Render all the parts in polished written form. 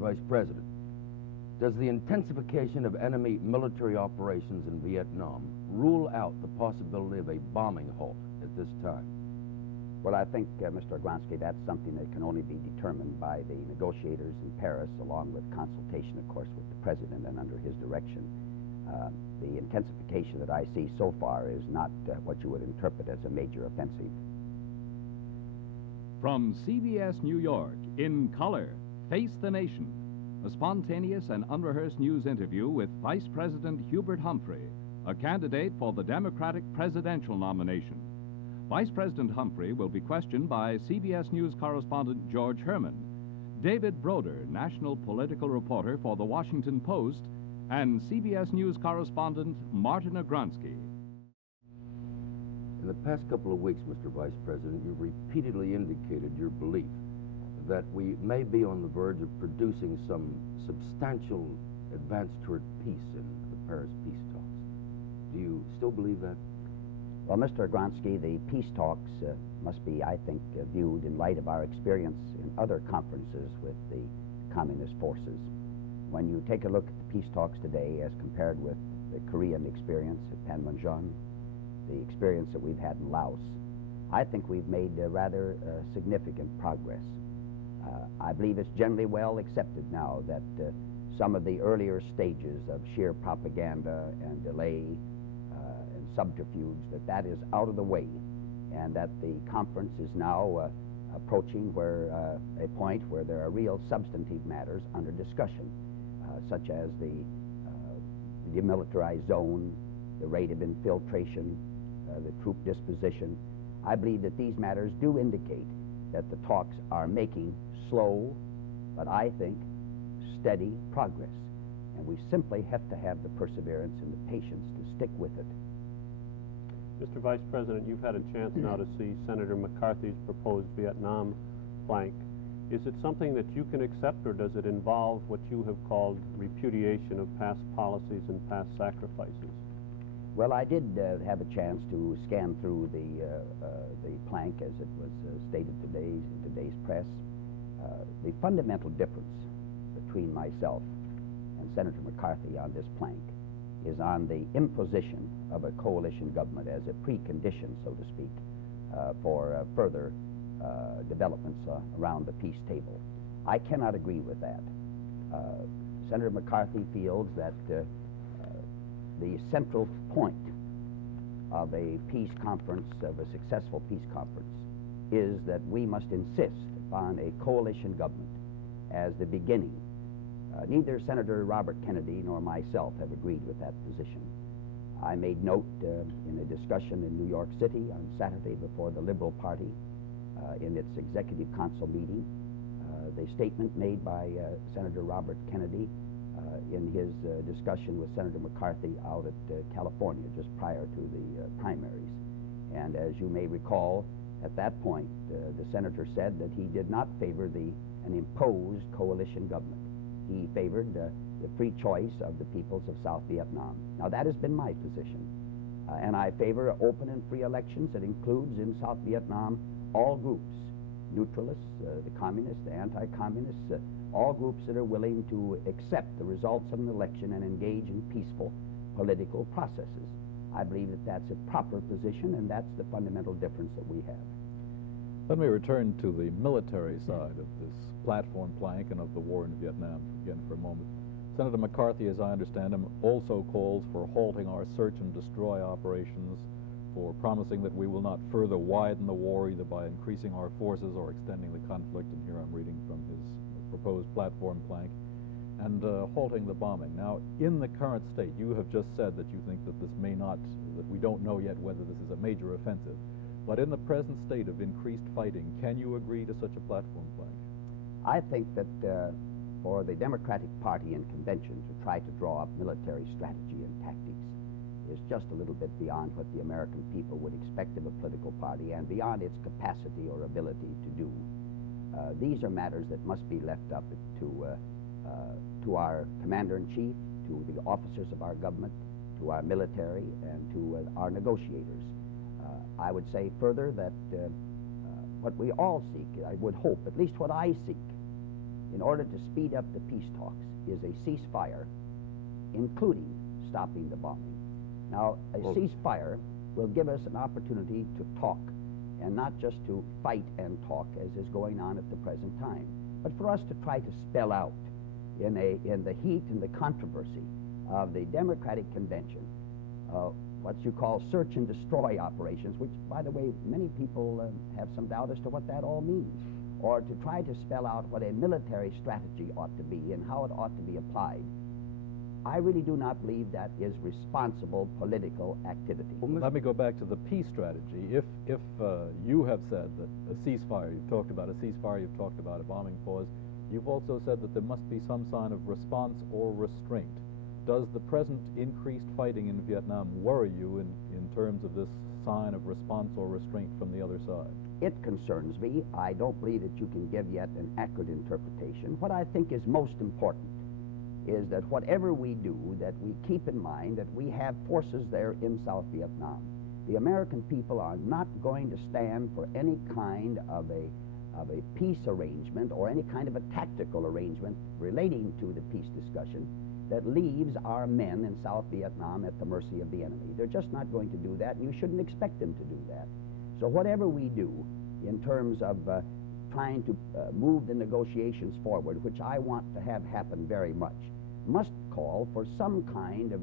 Vice President, does the intensification of enemy military operations in Vietnam rule out the possibility of a bombing halt at this time? Well, I think, Mr. Agronsky, that's something that can only be determined by the negotiators in Paris, along with consultation, of course, with the President and under his direction. The intensification that I see so far is not what you would interpret as a major offensive. From CBS New York, in color, Face the Nation, a spontaneous and unrehearsed news interview with Vice President Hubert Humphrey, a candidate for the Democratic presidential nomination. Vice President Humphrey will be questioned by CBS News correspondent George Herman, David Broder, national political reporter for The Washington Post, and CBS News correspondent Martin Agronsky. In the past couple of weeks, Mr. Vice President, you've repeatedly indicated your belief that we may be on the verge of producing some substantial advance toward peace in the Paris peace talks. Do you still believe that? Well, Mr. Agronsky, the peace talks must be, I think, viewed in light of our experience in other conferences with the communist forces. When you take a look at the peace talks today as compared with the Korean experience at Panmunjom, the experience that we've had in Laos, I think we've made rather significant progress. I believe it's generally well accepted now that some of the earlier stages of sheer propaganda and delay and subterfuge, that is out of the way, and that the conference is now approaching a point where there are real substantive matters under discussion, such as the demilitarized zone, the rate of infiltration, the troop disposition. I believe that these matters do indicate that the talks are making slow, but I think steady progress. And we simply have to have the perseverance and the patience to stick with it. Mr. Vice President, you've had a chance now to see Senator McCarthy's proposed Vietnam flank. Is it something that you can accept, or does it involve what you have called repudiation of past policies and past sacrifices? Well, I did have a chance to scan through the plank as it was stated today in today's press. The fundamental difference between myself and Senator McCarthy on this plank is on the imposition of a coalition government as a precondition, so to speak, for further developments around the peace table. I cannot agree with that. Senator McCarthy feels that the central point of a peace conference, of a successful peace conference, is that we must insist upon a coalition government as the beginning. Neither Senator Robert Kennedy nor myself have agreed with that position. I made note in a discussion in New York City on Saturday before the Liberal Party in its executive council meeting, the statement made by Senator Robert Kennedy in his discussion with Senator McCarthy out at California just prior to the primaries. And as you may recall, at that point, the senator said that he did not favor an imposed coalition government. He favored the free choice of the peoples of South Vietnam. Now, that has been my position. And I favor open and free elections that includes in South Vietnam all groups, neutralists, the communists, the anti-communists, all groups that are willing to accept the results of an election and engage in peaceful political processes. I believe that that's a proper position, and that's the fundamental difference that we have. Let me return to the military side of this platform plank and of the war in Vietnam again for a moment. Senator McCarthy, as I understand him, also calls for halting our search and destroy operations, for promising that we will not further widen the war either by increasing our forces or extending the conflict, and here I'm reading from his proposed platform plank, and halting the bombing. Now, in the current state, you have just said that you think that this may not, that we don't know yet whether this is a major offensive, but in the present state of increased fighting, can you agree to such a platform plank? I think that for the Democratic Party and convention to try to draw up military strategy and tactics is just a little bit beyond what the American people would expect of a political party and beyond its capacity or ability to do. These are matters that must be left up to our commander-in-chief, to the officers of our government, to our military, and to our negotiators. I would say further that what we all seek, I would hope, at least what I seek, in order to speed up the peace talks is a ceasefire, including stopping the bombing. Now, a ceasefire will give us an opportunity to talk, and not just to fight and talk as is going on at the present time, but for us to try to spell out in the heat and the controversy of the Democratic Convention what you call search and destroy operations, which, by the way, many people have some doubt as to what that all means, or to try to spell out what a military strategy ought to be and how it ought to be applied. I really do not believe that is responsible political activity. Well, let me go back to the peace strategy. If you have said that a ceasefire, you've talked about a ceasefire, you've talked about a bombing pause, you've also said that there must be some sign of response or restraint. Does the present increased fighting in Vietnam worry you in terms of this sign of response or restraint from the other side? It concerns me. I don't believe that you can give yet an accurate interpretation. What I think is most important is that whatever we do, that we keep in mind that we have forces there in South Vietnam. The American people are not going to stand for any kind of a peace arrangement or any kind of a tactical arrangement relating to the peace discussion that leaves our men in South Vietnam at the mercy of the enemy. They're just not going to do that, and you shouldn't expect them to do that. So whatever we do in terms of trying to move the negotiations forward, which I want to have happen very much, must call for some kind of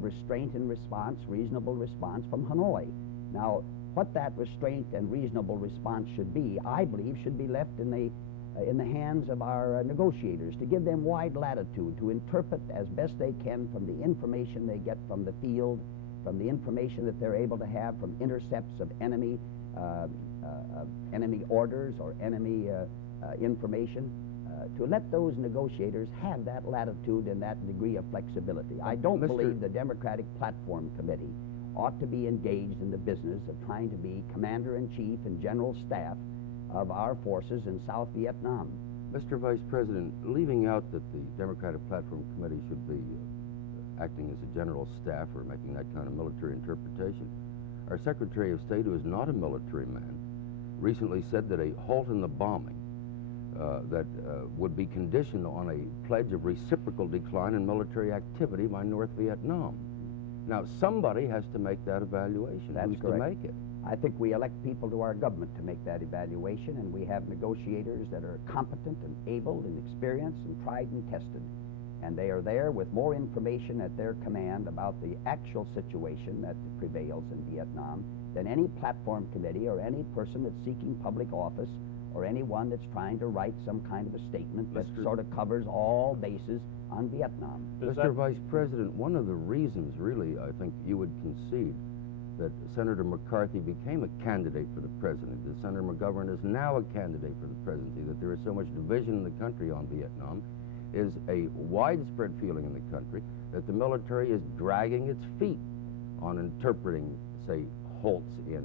restraint and response, reasonable response from Hanoi. Now, what that restraint and reasonable response should be, I believe, should be left in the hands of our negotiators, to give them wide latitude to interpret as best they can from the information they get from the field, from the information that they're able to have from intercepts of enemy orders or enemy information, to let those negotiators have that latitude and that degree of flexibility. I don't believe the Democratic Platform Committee ought to be engaged in the business of trying to be commander-in-chief and general staff of our forces in South Vietnam. Mr. Vice President, leaving out that the Democratic Platform Committee should be acting as a general staff or making that kind of military interpretation, our Secretary of State, who is not a military man, recently said that a halt in the bombing that would be conditioned on a pledge of reciprocal decline in military activity by North Vietnam. Now, somebody has to make that evaluation. That's Who's correct. to make it? I think we elect people to our government to make that evaluation, and we have negotiators that are competent and able and experienced and tried and tested. And they are there with more information at their command about the actual situation that prevails in Vietnam than any platform committee or any person that's seeking public office or anyone that's trying to write some kind of a statement that sort of covers all bases on Vietnam. Mr. Vice President, one of the reasons, really, I think you would concede that Senator McCarthy became a candidate for the presidency, that Senator McGovern is now a candidate for the presidency, that there is so much division in the country on Vietnam, is a widespread feeling in the country that the military is dragging its feet on interpreting, say, halts in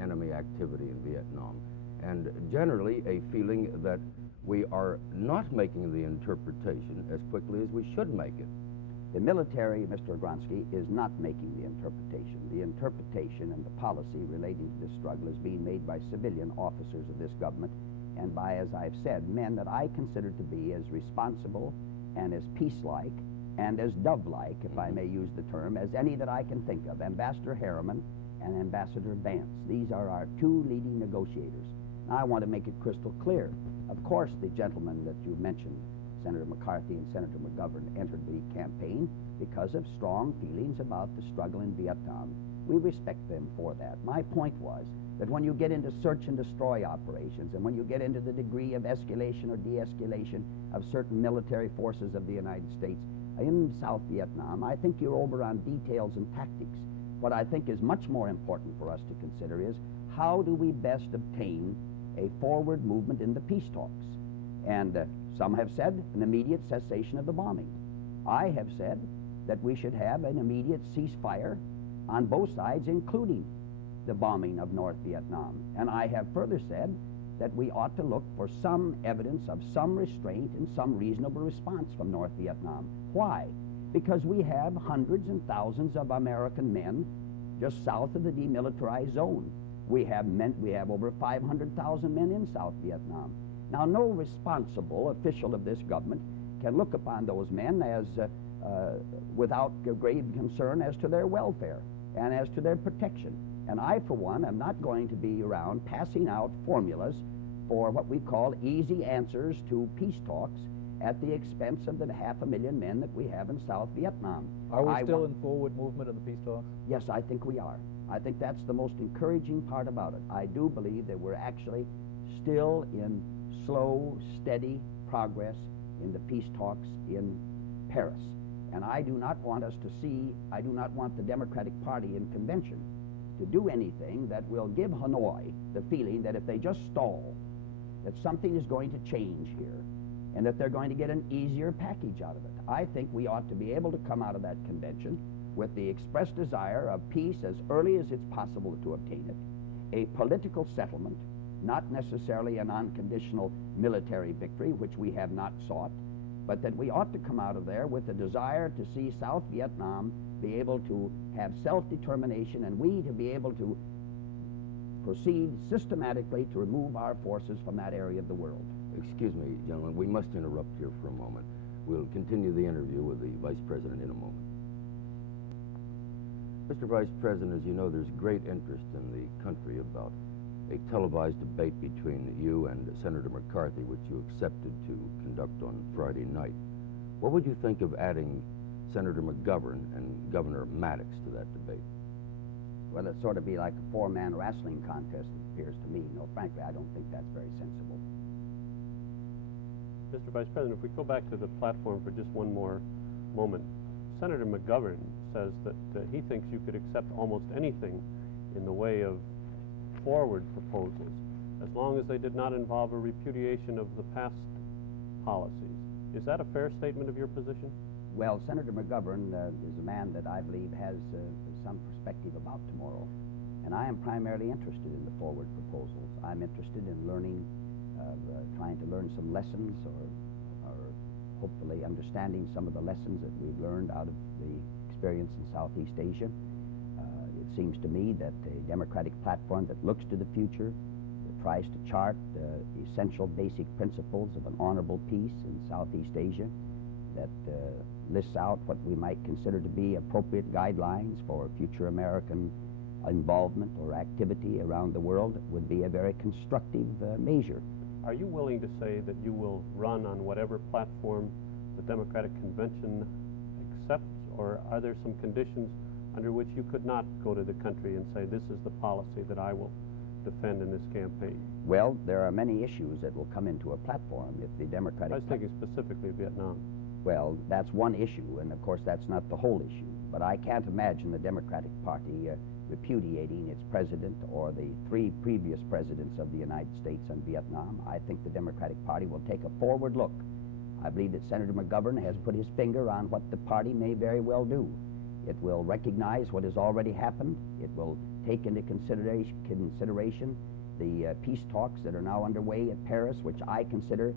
enemy activity in Vietnam, and generally a feeling that we are not making the interpretation as quickly as we should make it. The military, Mr. Agronsky, is not making the interpretation. The interpretation and the policy relating to this struggle is being made by civilian officers of this government and by, as I've said, men that I consider to be as responsible and as peace-like and as dove-like, if I may use the term, as any that I can think of, Ambassador Harriman and Ambassador Vance. These are our two leading negotiators. Now, I want to make it crystal clear. Of course, the gentlemen that you mentioned, Senator McCarthy and Senator McGovern, entered the campaign because of strong feelings about the struggle in Vietnam. We respect them for that. My point was that when you get into search and destroy operations and when you get into the degree of escalation or de-escalation of certain military forces of the United States in South Vietnam, I think you're over on details and tactics. What I think is much more important for us to consider is how do we best obtain a forward movement in the peace talks? And some have said an immediate cessation of the bombing. I have said that we should have an immediate ceasefire on both sides, including the bombing of North Vietnam. And I have further said that we ought to look for some evidence of some restraint and some reasonable response from North Vietnam. Why? Because we have hundreds and thousands of American men just south of the demilitarized zone. We have over 500,000 men in South Vietnam. Now, no responsible official of this government can look upon those men as without grave concern as to their welfare and as to their protection. And I, for one, am not going to be around passing out formulas for what we call easy answers to peace talks at the expense of the 500,000 men that we have in South Vietnam. Are we still in forward movement in the peace talks? Yes, I think we are. I think that's the most encouraging part about it. I do believe that we're actually still in slow, steady progress in the peace talks in Paris. And I do not want the Democratic Party in convention to do anything that will give Hanoi the feeling that if they just stall, that something is going to change here and that they're going to get an easier package out of it. I think we ought to be able to come out of that convention with the expressed desire of peace as early as it's possible to obtain it, a political settlement, not necessarily an unconditional military victory, which we have not sought, but that we ought to come out of there with a desire to see South Vietnam be able to have self-determination and we to be able to proceed systematically to remove our forces from that area of the world. Excuse me, gentlemen, we must interrupt here for a moment. We'll continue the interview with the Vice President in a moment. Mr. Vice President, as you know, there's great interest in the country about a televised debate between you and Senator McCarthy, which you accepted to conduct on Friday night. What would you think of adding Senator McGovern and Governor Maddox to that debate? Well, it'd sort of be like a four-man wrestling contest, it appears to me. No, frankly, I don't think that's very sensible. Mr. Vice President, if we go back to the platform for just one more moment, Senator McGovern says that he thinks you could accept almost anything in the way of forward proposals, as long as they did not involve a repudiation of the past policies. Is that a fair statement of your position? Well, Senator McGovern is a man that I believe has some perspective about tomorrow, and I am primarily interested in the forward proposals. I'm interested in learning, trying to learn some lessons or hopefully understanding some of the lessons that we've learned out of the experience in Southeast Asia. It seems to me that a democratic platform that looks to the future, that tries to chart essential basic principles of an honorable peace in Southeast Asia, that lists out what we might consider to be appropriate guidelines for future American involvement or activity around the world, would be a very constructive measure. Are you willing to say that you will run on whatever platform the Democratic Convention accepts, or are there some conditions under which you could not go to the country and say, this is the policy that I will defend in this campaign? Well, there are many issues that will come into a platform if the Democratic... I was thinking specifically of Vietnam. Well, that's one issue, and of course that's not the whole issue. But I can't imagine the Democratic Party repudiating its president or the three previous presidents of the United States on Vietnam. I think the Democratic Party will take a forward look. I believe that Senator McGovern has put his finger on what the party may very well do. It will recognize what has already happened. It will take into consideration the peace talks that are now underway at Paris, which I consider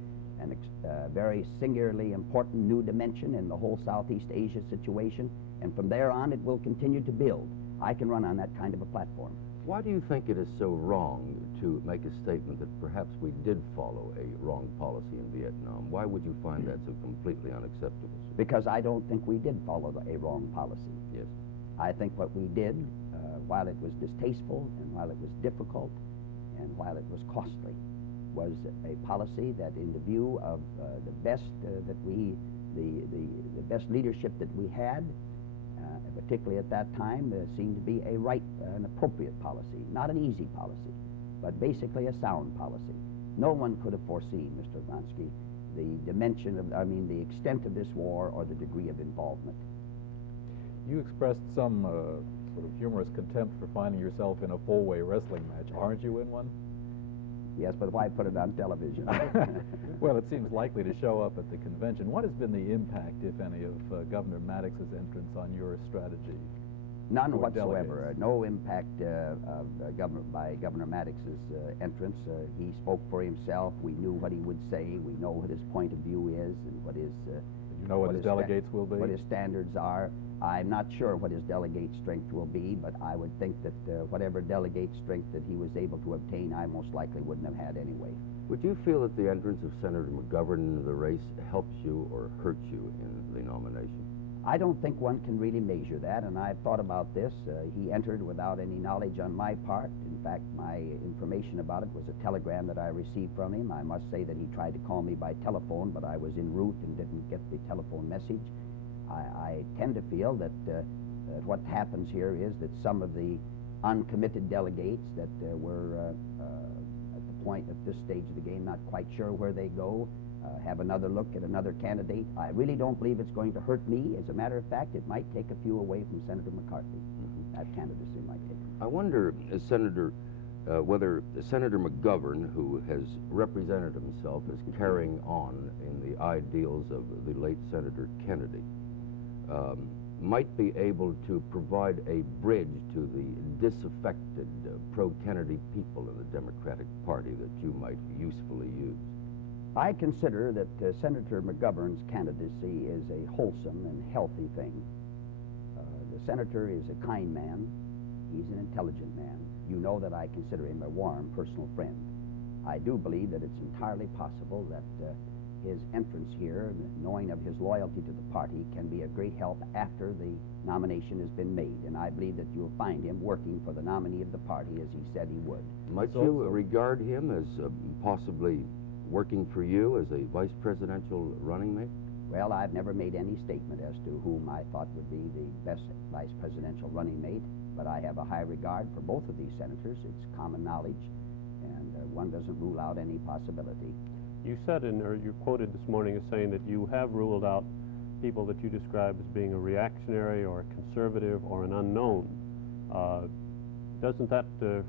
a very singularly important new dimension in the whole Southeast Asia situation. And from there on, it will continue to build. I can run on that kind of a platform. Why do you think it is so wrong to make a statement that perhaps we did follow a wrong policy in Vietnam? Why would you find that so completely unacceptable? Because I don't think we did follow a wrong policy. Yes. I think what we did, while it was distasteful and while it was difficult and while it was costly, was a policy that, in the view of the best the best leadership that we had, particularly at that time, seemed to be an appropriate policy, not an easy policy, but basically a sound policy. No one could have foreseen, Mr. Vronsky, the dimension of, the extent of this war or the degree of involvement. You expressed some sort of humorous contempt for finding yourself in a four-way wrestling match. Aren't you in one? Yes, but why put it on television? Well, it seems likely to show up at the convention. What has been the impact, if any, of Governor Maddox's entrance on your strategy? None whatsoever. No impact by Governor Maddox's entrance. He spoke for himself. We knew what he would say. We know what his point of view is and what his... you know what his delegates will be? What his standards are. I'm not sure what his delegate strength will be, but I would think that whatever delegate strength that he was able to obtain, I most likely wouldn't have had anyway. Would you feel that the entrance of Senator McGovern into the race helps you or hurts you in the nomination? I don't think one can really measure that, and I've thought about this. He entered without any knowledge on my part. In fact, my information about it was a telegram that I received from him. I must say that he tried to call me by telephone, but I was en route and didn't get the telephone message. I tend to feel that what happens here is that some of the uncommitted delegates that were at the point at this stage of the game not quite sure where they go, have another look at another candidate. I really don't believe it's going to hurt me. As a matter of fact, it might take a few away from Senator McCarthy. That candidacy might take. I wonder, whether Senator McGovern, who has represented himself as carrying on in the ideals of the late Senator Kennedy, might be able to provide a bridge to the disaffected pro-Kennedy people in the Democratic Party that you might usefully use. I consider that Senator McGovern's candidacy is a wholesome and healthy thing. The senator is a kind man. He's an intelligent man. You know that I consider him a warm personal friend. I do believe that it's entirely possible that his entrance here, knowing of his loyalty to the party, can be a great help after the nomination has been made. And I believe that you'll find him working for the nominee of the party as he said he would. Might you regard him as possibly working for you as a vice presidential running mate? Well, I've never made any statement as to whom I thought would be the best vice presidential running mate, but I have a high regard for both of these senators. It's common knowledge, and one doesn't rule out any possibility. You said, or you quoted this morning as saying that you have ruled out people that you describe as being a reactionary or a conservative or an unknown. Doesn't that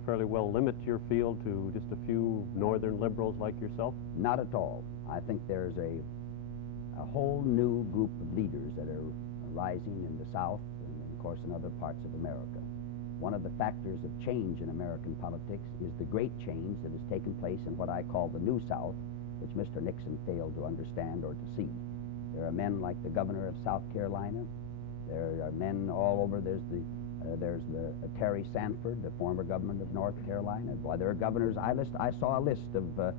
fairly well limit your field to just a few northern liberals like yourself? Not at all. I think there's a whole new group of leaders that are rising in the South and, of course, in other parts of America. One of the factors of change in American politics is the great change that has taken place in what I call the New South, which Mr. Nixon failed to understand or to see. There are men like the governor of South Carolina. There are men all over. There's the Terry Sanford, the former governor of North Carolina. Well, there are governors. I saw a list of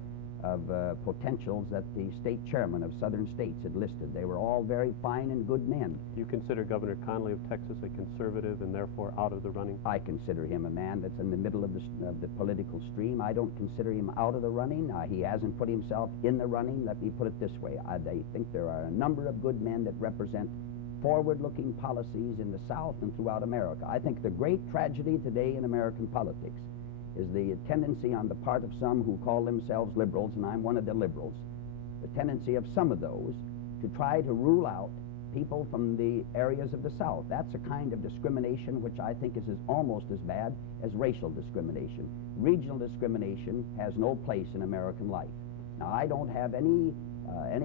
potentials that the state chairman of southern states had listed. They were all very fine and good men. You consider Governor Connally of Texas a conservative and therefore out of the running? I consider him a man that's in the middle of the political stream. I don't consider him out of the running. He hasn't put himself in the running. Let me put it this way. I think there are a number of good men that represent forward-looking policies in the South and throughout America. I think the great tragedy today in American politics is the tendency on the part of some who call themselves liberals, and I'm one of the liberals, the tendency of some of those to try to rule out people from the areas of the South. That's a kind of discrimination which I think is almost as bad as racial discrimination. Regional discrimination has no place in American life. Now, I don't have any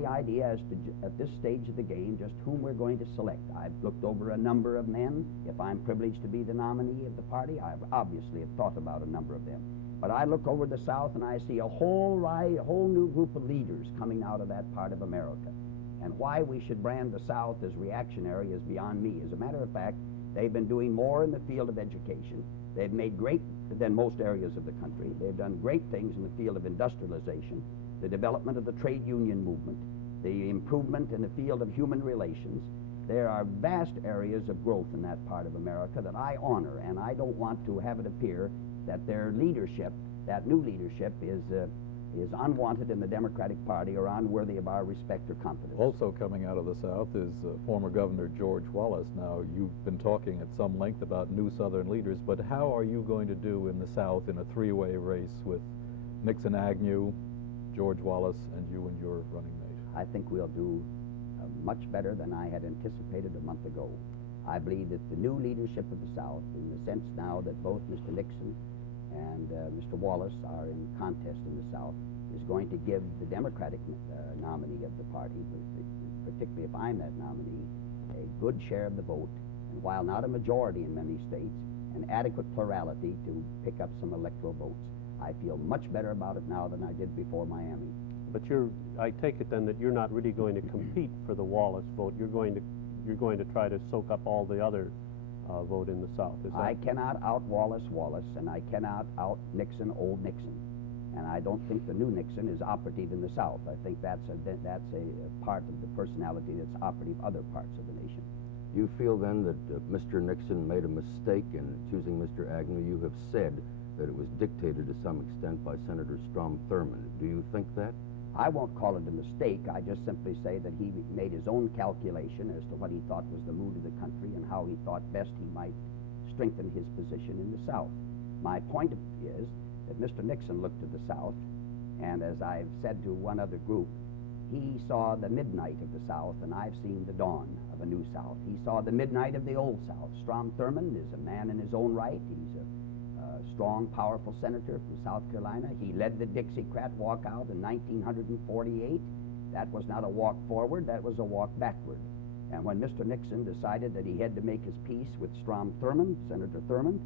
idea as to, at this stage of the game, just whom we're going to select. I've looked over a number of men. If I'm privileged to be the nominee of the party, I obviously have thought about a number of them. But I look over the South and I see a whole new group of leaders coming out of that part of America. And why we should brand the South as reactionary is beyond me. As a matter of fact, they've been doing more in the field of education. They've made great than most areas of the country. They've done great things in the field of industrialization, the development of the trade union movement, the improvement in the field of human relations. There are vast areas of growth in that part of America that I honor, and I don't want to have it appear that their leadership, that new leadership, is unwanted in the Democratic Party or unworthy of our respect or confidence. Also coming out of the South is former Governor George Wallace. Now, you've been talking at some length about new Southern leaders, but how are you going to do in the South in a three-way race with Nixon, Agnew, George Wallace, and you and your running mate? I think we'll do much better than I had anticipated a month ago. I believe that the new leadership of the South, in the sense now that both Mr. Nixon and Mr. Wallace are in contest in the South, is going to give the Democratic nominee of the party, particularly if I'm that nominee, a good share of the vote, and while not a majority in many states, an adequate plurality to pick up some electoral votes. I feel much better about it now than I did before Miami. But I take it then that you're not really going to compete for the Wallace vote. You're going to try to soak up all the other vote in the South. Is that? I cannot out Wallace, and I cannot out Nixon, old Nixon. And I don't think the new Nixon is operative in the South. I think that's a part of the personality that's operative other parts of the nation. You feel then that Mr. Nixon made a mistake in choosing Mr. Agnew? You have said that it was dictated to some extent by Senator Strom Thurmond. Do you think that? I won't call it a mistake. I just simply say that he made his own calculation as to what he thought was the mood of the country and how he thought best he might strengthen his position in the South. My point is that Mr. Nixon looked at the South, and as I've said to one other group, he saw the midnight of the South, and I've seen the dawn of a new South. He saw the midnight of the old South. Strom Thurmond is a man in his own right. He's a strong, powerful senator from South Carolina. He led the Dixiecrat walkout in 1948. That was not a walk forward, that was a walk backward. And when Mr. Nixon decided that he had to make his peace with Strom Thurmond, Senator Thurmond,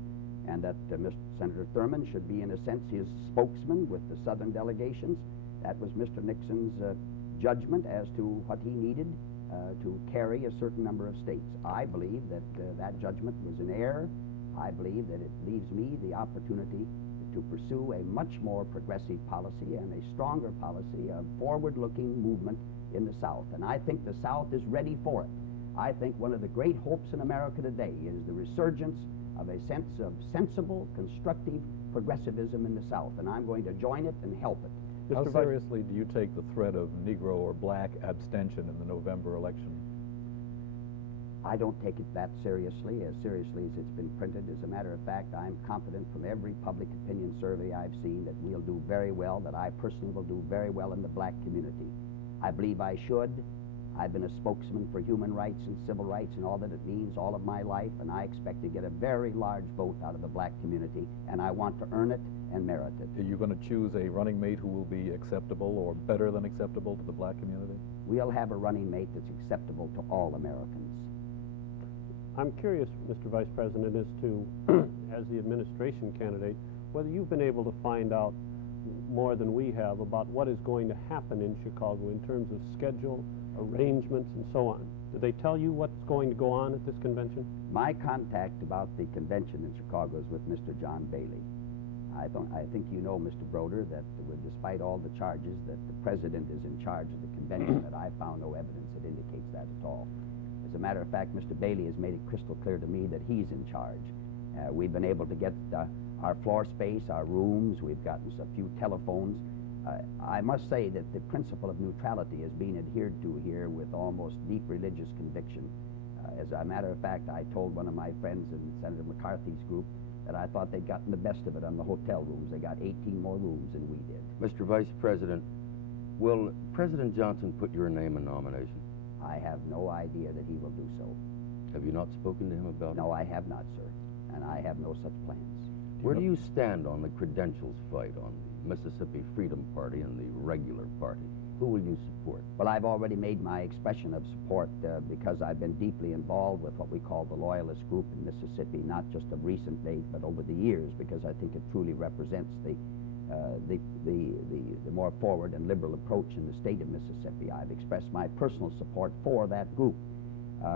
and that Senator Thurmond should be, in a sense, his spokesman with the Southern delegations, that was Mr. Nixon's judgment as to what he needed to carry a certain number of states. I believe that that judgment was in error. I believe that it leaves me the opportunity to pursue a much more progressive policy and a stronger policy of forward-looking movement in the South. And I think the South is ready for it. I think one of the great hopes in America today is the resurgence of a sense of sensible, constructive progressivism in the South, and I'm going to join it and help it. How seriously do you take the threat of Negro or black abstention in the November election? I don't take it that seriously as it's been printed. As a matter of fact, I'm confident from every public opinion survey I've seen that we'll do very well, that I personally will do very well in the black community. I believe I should. I've been a spokesman for human rights and civil rights and all that it means all of my life, and I expect to get a very large vote out of the black community, and I want to earn it and merit it. Are you going to choose a running mate who will be acceptable or better than acceptable to the black community? We'll have a running mate that's acceptable to all Americans. I'm curious, Mr. Vice President, as to, as the administration candidate, whether you've been able to find out more than we have about what is going to happen in Chicago in terms of schedule, arrangements, and so on. Did they tell you what's going to go on at this convention? My contact about the convention in Chicago is with Mr. John Bailey. I think you know, Mr. Broder, that despite all the charges that the president is in charge of the convention, that I found no evidence that indicates that at all. As a matter of fact, Mr. Bailey has made it crystal clear to me that he's in charge. We've been able to get our floor space, our rooms, we've gotten a few telephones. I must say that the principle of neutrality is being adhered to here with almost deep religious conviction. As a matter of fact, I told one of my friends in Senator McCarthy's group that I thought they'd gotten the best of it on the hotel rooms. They got 18 more rooms than we did. Mr. Vice President, will President Johnson put your name in nomination? I have no idea that he will do so. Have you not spoken to him about it? No, I have not, sir, and I have no such plans. Where do you stand on the credentials fight on the Mississippi Freedom Party and the regular party? Who will you support? Well, I've already made my expression of support because I've been deeply involved with what we call the Loyalist Group in Mississippi, not just of recent date, but over the years, because I think it truly represents the more forward and liberal approach in the state of Mississippi. I've expressed my personal support for that group.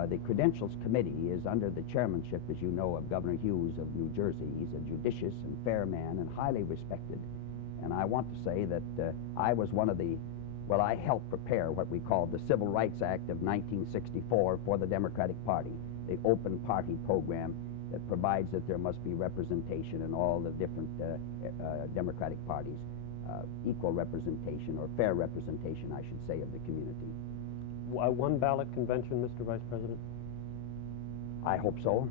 The Credentials Committee is under the chairmanship, as you know, of Governor Hughes of New Jersey. He's a judicious and fair man and highly respected. And I want to say that I was one of the, well, I helped prepare what we call the Civil Rights Act of 1964 for the Democratic Party, the open party program that provides that there must be representation in all the different Democratic parties, equal representation or fair representation, I should say, of the community. A one ballot convention, Mr. Vice President? I hope so.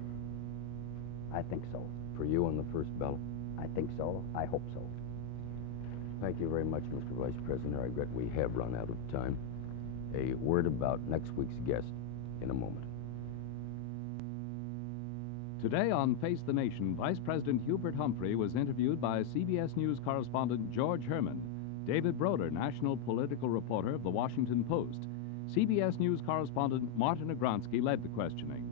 I think so. For you on the first ballot? I think so. I hope so. Thank you very much, Mr. Vice President. I regret we have run out of time. A word about next week's guest in a moment. Today on Face the Nation, Vice President Hubert Humphrey was interviewed by CBS News correspondent George Herman, David Broder, national political reporter of the Washington Post. CBS News correspondent Martin Agronsky led the questioning.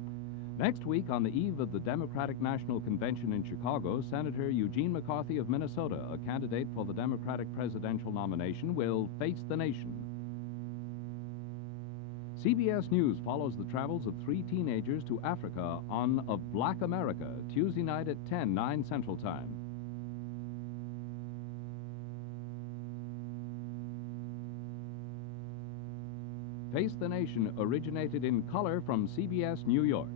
Next week, on the eve of the Democratic National Convention in Chicago, Senator Eugene McCarthy of Minnesota, a candidate for the Democratic presidential nomination, will face the nation. CBS News follows the travels of 3 teenagers to Africa on Of Black America, Tuesday night at 10, 9 Central Time. Face the Nation originated in color from CBS New York.